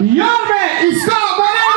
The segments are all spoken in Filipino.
Yorme Isko Moreno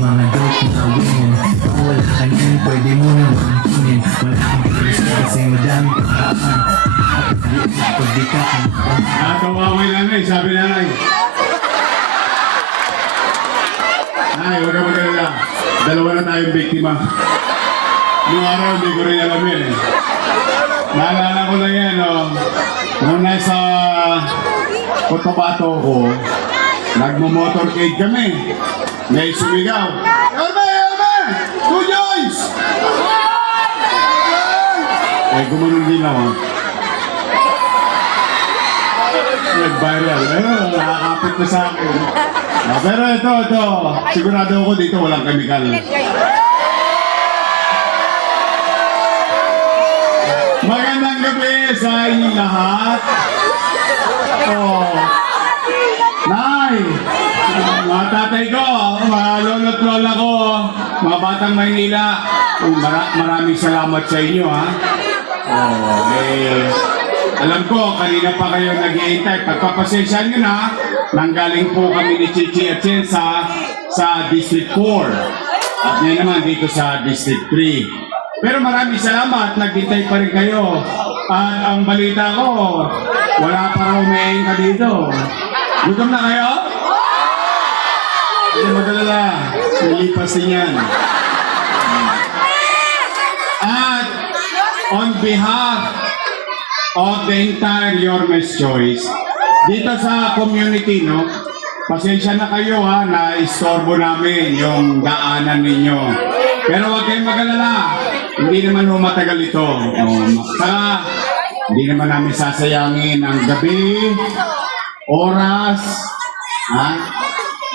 Mga dope na gawin. Kung wala ka niyan, pwede mo na kunin. Wala kang pilis kasi madami kakaan. Pag di ka Nakakawaway lang eh, sabi na lang. Ay, huwag ka magkalala. Dalawa na tayong biktima. Noong araw, hindi ko rin alam yan eh. Naalala ko lang yan, oh. Nung nasa Cotabato ko, nagmo-motorcade kami. May sumigaw. Elme! Elme! Two joints! Eh, gumanon din ako. Nag-viral. Pero nakakapit na sa akin. Pero ito. Sigurado ako dito walang chemical. Magandang gabi sa inyong lahat. Oh. Nay! Mga tatay ko, mga lolo't lola ko, mga batang Maynila, maraming salamat sa inyo, ha? Alam ko, kanina pa kayo nag-iintay. Pagpapasensyahan nyo na, nanggaling po kami ni Chichi at Chensa sa District 4. At ngayon naman dito sa District 3. Pero maraming salamat, naghintay pa rin kayo. At ang balita ko, wala pa raw may ka dito. Gutom na kayo? Hindi magalala, nilipas din yan. At on behalf of the entire Yormes Choice, dito sa community, no? Pasensya na kayo ha, na istorbo namin yung daanan ninyo. Pero huwag kayong magalala, hindi naman matagal ito. Saka, hindi naman namin sasayangin ang gabi, oras, ha?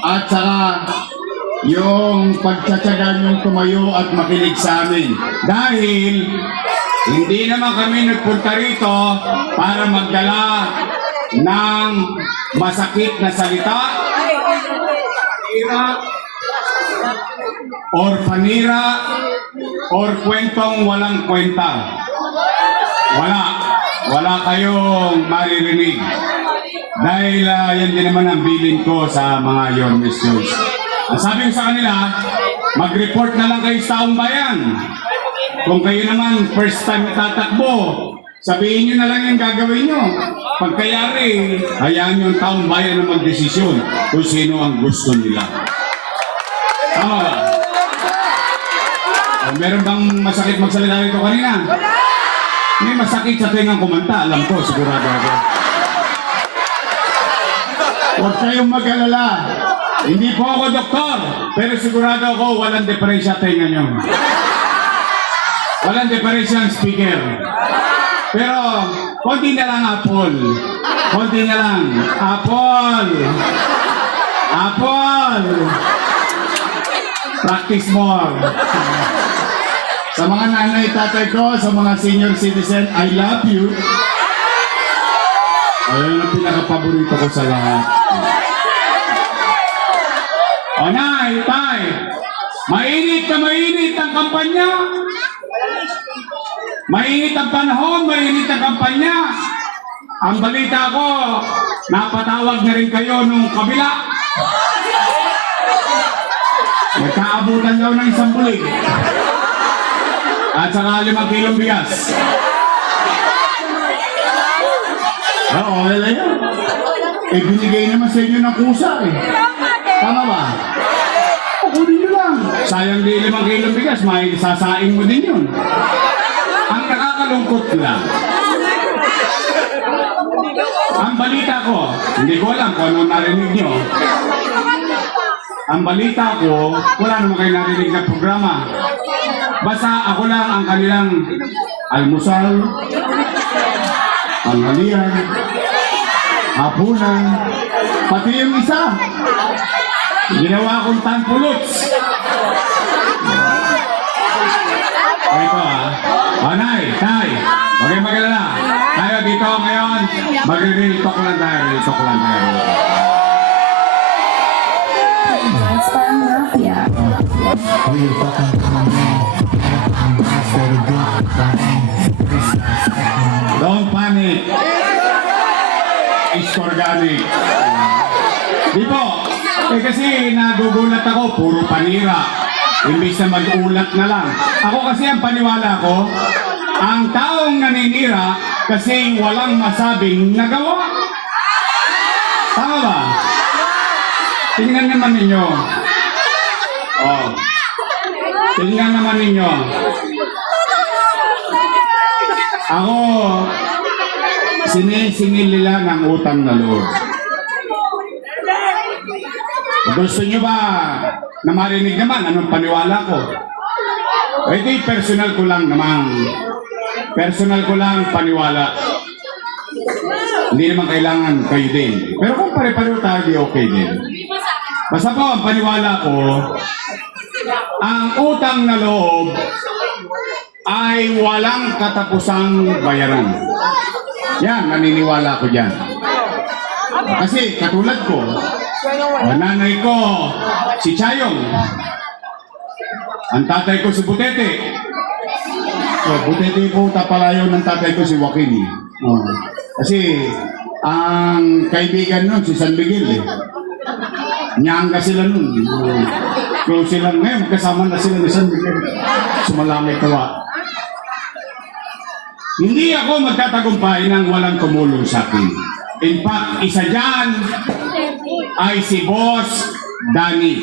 At saka, yung pagtsatsagan yung tumayo at makinig sa amin. Dahil, hindi naman kami nagpunta rito para magdala ng masakit na salita, or panira, or kwentong walang kwenta. Wala kayong maririnig. Dahil yan din naman ang bilin ko sa mga Yormes Choice. Sabi ko sa kanila, mag-report na lang kayo sa taong bayan. Kung kayo naman first time tatakbo, sabihin nyo na lang yung gagawin nyo. Pagkayari, hayaan yung taong bayan na magdesisyon kung sino ang gusto nila. Tama ba? Meron bang masakit magsalita rito kanina? May masakit sa tengang kumanta, alam ko, sigurado ako. Huwag kayong mag-alala. Hindi po ako doktor, pero sigurado ako walang depresya tenga nyo. Walang depresya ang speaker. Pero, konti na lang apple. Konti na lang. Apple! Apple! Practice more. Sa mga nanay, tatay ko, sa mga senior citizen, I love you. Ayun ang pinaka-paborito ko sa lahat. O nay, tay, mainit na mainit ang kampanya. Mainit ang panahon, mainit ang kampanya. Ang balita ko, napatawag na rin kayo nung kabila. Nagkaabutan daw ng isang bulig. At saka 5 kilong bigas. Oo, wala yan. Eh, binigay naman sa inyo ng kusa eh. Tama ba? O, kunin nyo lang. Sayang di 5 kilong bigas, may sasaing mo din yun. Ang nakakalungkot lang. Ang balita ko, hindi ko alam kung ano narinig nyo. Ang balita ko, wala naman kayo narinig na programa. Basta ako lang ang kanilang almusal, tanghalian, hapunan, pati yung isa. Ginawa kong tanpulots. Ito Anay, tay, huwag kayong mag-alala. Tayo dito ngayon, mag-real talk lang tayo. Real talk lang tayo. organic. Di po. Eh kasi nagugulat ako, puro panira. Imbis na mag-ulat na lang. Ako kasi ang paniwala ko, ang taong naninira kasi walang masabing nagawa. Tama ba? Tingnan naman ninyo. Oh. Tingnan naman ninyo. Ako, sinisingil nila ng utang na loob. Gusto nyo ba na marinig naman anong paniwala ko? Ito'y personal ko lang naman. Personal ko lang paniwala. Hindi naman kailangan kayo din. Pero kung pare-pareho tayo, di okay din. Basta po ang paniwala ko, ang utang na loob ay walang katapusang bayaran. Yan, naniniwala ko dyan. Kasi katulad ko, nanay ko si Chayong, ang tatay ko si Butete. So, Butete po tapalayo ng tatay ko si Joaquin. Kasi ang kaibigan nun si San Miguel eh. Nyangga sila nun. Close sila. Ngayon, kasama na sila ni San Miguel. Sumalamay tawa. Hindi ako magtatagumpay ng walang tumulong sa akin. In fact, isa dyan ay si Boss Danny.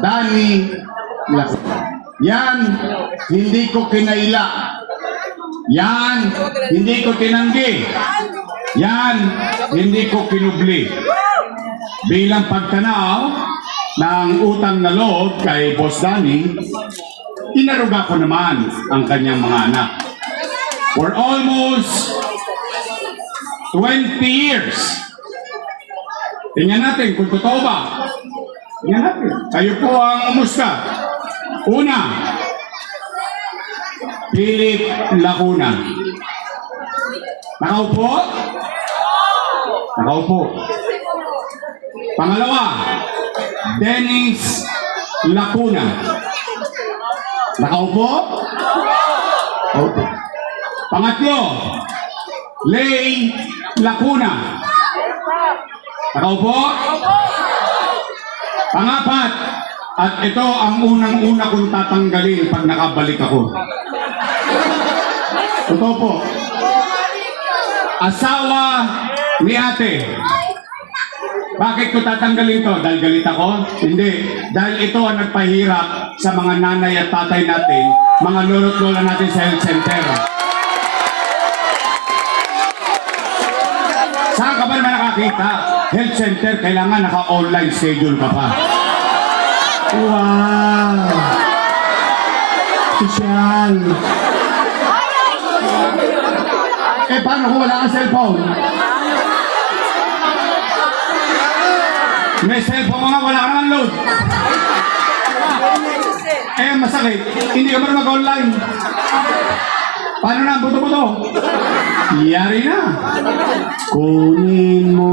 Danny Lacuna. Yan, hindi ko kinaila. Yan, hindi ko tinanggi. Yan, hindi ko kinubli. Bilang pagtanaw ng utang na loob kay Boss Danny, inaruga ko naman ang kanyang mga anak. For almost 20 years. Tingnan natin kung totoo ba. Tingnan natin. Kayo po ang umusga. Una, Philip Lacuna. Nakaupo? Nakaupo. Pangalawa, Dennis Lacuna. Nakaupo? Nakaupo. Pangatlo, Lay Lacuna. Nakaupo? Pangapat, at ito ang unang-una kong tatanggalin pag nakabalik ako. Totoo po. Asawa ni ate. Bakit ko tatanggalin to? Dahil galit ako? Hindi. Dahil ito ang nagpahirap sa mga nanay at tatay natin, mga lolo't lola natin sa health center. Saan ka ba naman nakakita? Health center, kailangan naka-online schedule ka pa. Wow! Sosyal! Eh, paano kung wala kang cellphone? May cellphone nga, wala ka naman load. Eh, masakit. Hindi ka ba mag-online? Paano na ang buto-buto? Yari na. Kunin mo.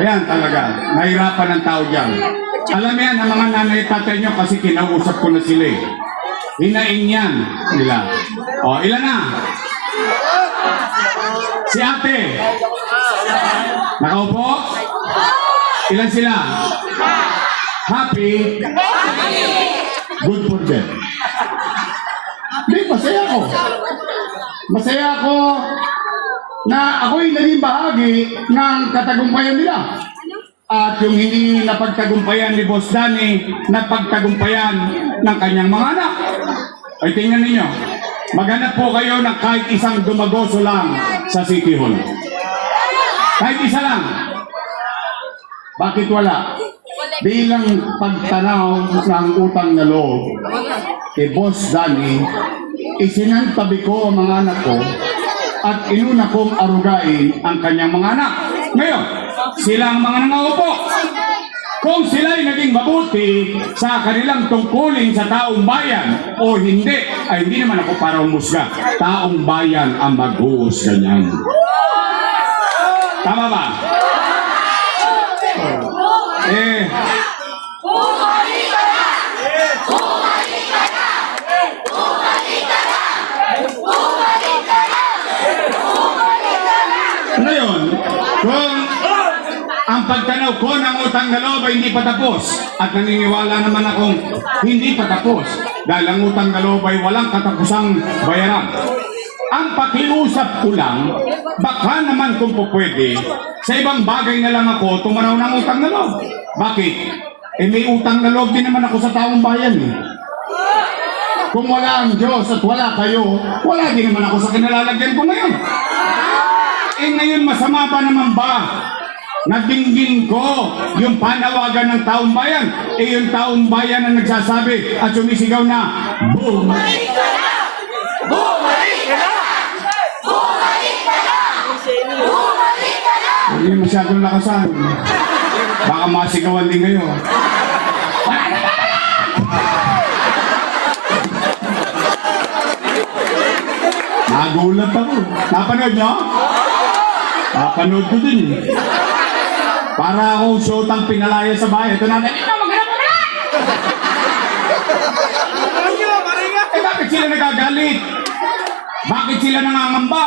Ayan talaga. Nahirapan ng tao dyan. Alam yan, ang mga nanay tatay nyo kasi kinausap ko na sila eh. Hinain yan nila. O, ilan na? Si ate. Nakaupo? Ilan sila? Happy? Good for them. Hindi, masaya ako. Masaya ako na ako'y naging bahagi ng katagumpayan nila. At yung hindi napagtagumpayan ni Boss Danny, napagtagumpayan ng kanyang mga anak. Ay tingnan ninyo, maghanap po kayo ng kahit isang dumagoso lang sa City Hall. Kahit isa lang. Bakit wala? Bilang pagtanaw ng utang na loob kay Boss Danny, isinantabi ko ang mga anak ko at inuna kong arugain ang kanyang mga anak. Ngayon, sila ang mga nangaupo. Kung sila'y naging mabuti sa kanilang tungkulin sa taong bayan o hindi, ay hindi naman ako para umusga. Taong bayan ang mag-uusga niyan. Tama ba? Eh, pagtanaw ko ng utang na loob ay hindi pa tapos. At naniniwala naman akong hindi pa tapos. Dahil ang utang na loob ay walang katapusang bayaran. Ang pakiusap ko lang, baka naman kung po pwede, sa ibang bagay na lang ako tumanaw ng utang na loob. Bakit? Eh may utang na loob din naman ako sa taong bayan. Kung wala ang Diyos at wala kayo, wala din naman ako sa kinalalagyan ko ngayon. Eh ngayon masama pa naman ba? Nadinggin ko yung panawagan ng taong bayan. Eh yung taong bayan ang nagsasabi at sumisigaw na, bumalik ka na! Bumalik ka na! Bumalik ka na! Bumalik ka na! Hindi masyadong lakasan. Baka masigawan din kayo. Wala na ba? Nagulat ako. Napanood nyo? Napanood ko din. Para akong shotang pinalaya sa bahay. Ito natin. Ito, maghanap mo na! Eh, bakit sila nagagalit? Bakit sila nangangamba?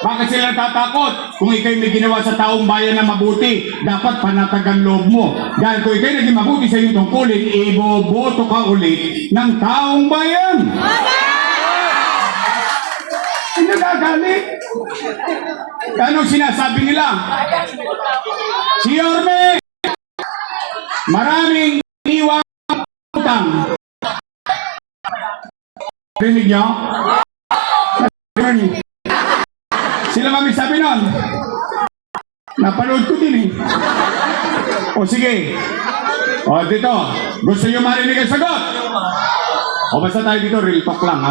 Bakit sila natatakot? Kung ikay may ginawa sa taong bayan na mabuti, dapat panatagan loob mo. Dahil kung ikay naging mabuti sa iyong tungkulin, iboboto ka ulit ng taong bayan. Hindi nagagalit. Anong sinasabi nila? Si Yorme, maraming iniwang utang. Rinig nyo? Sila kami sabi nun. Napanood ko din eh. O sige. O dito, gusto nyo marinig ang sagot? O basta tayo dito, real talk lang ha.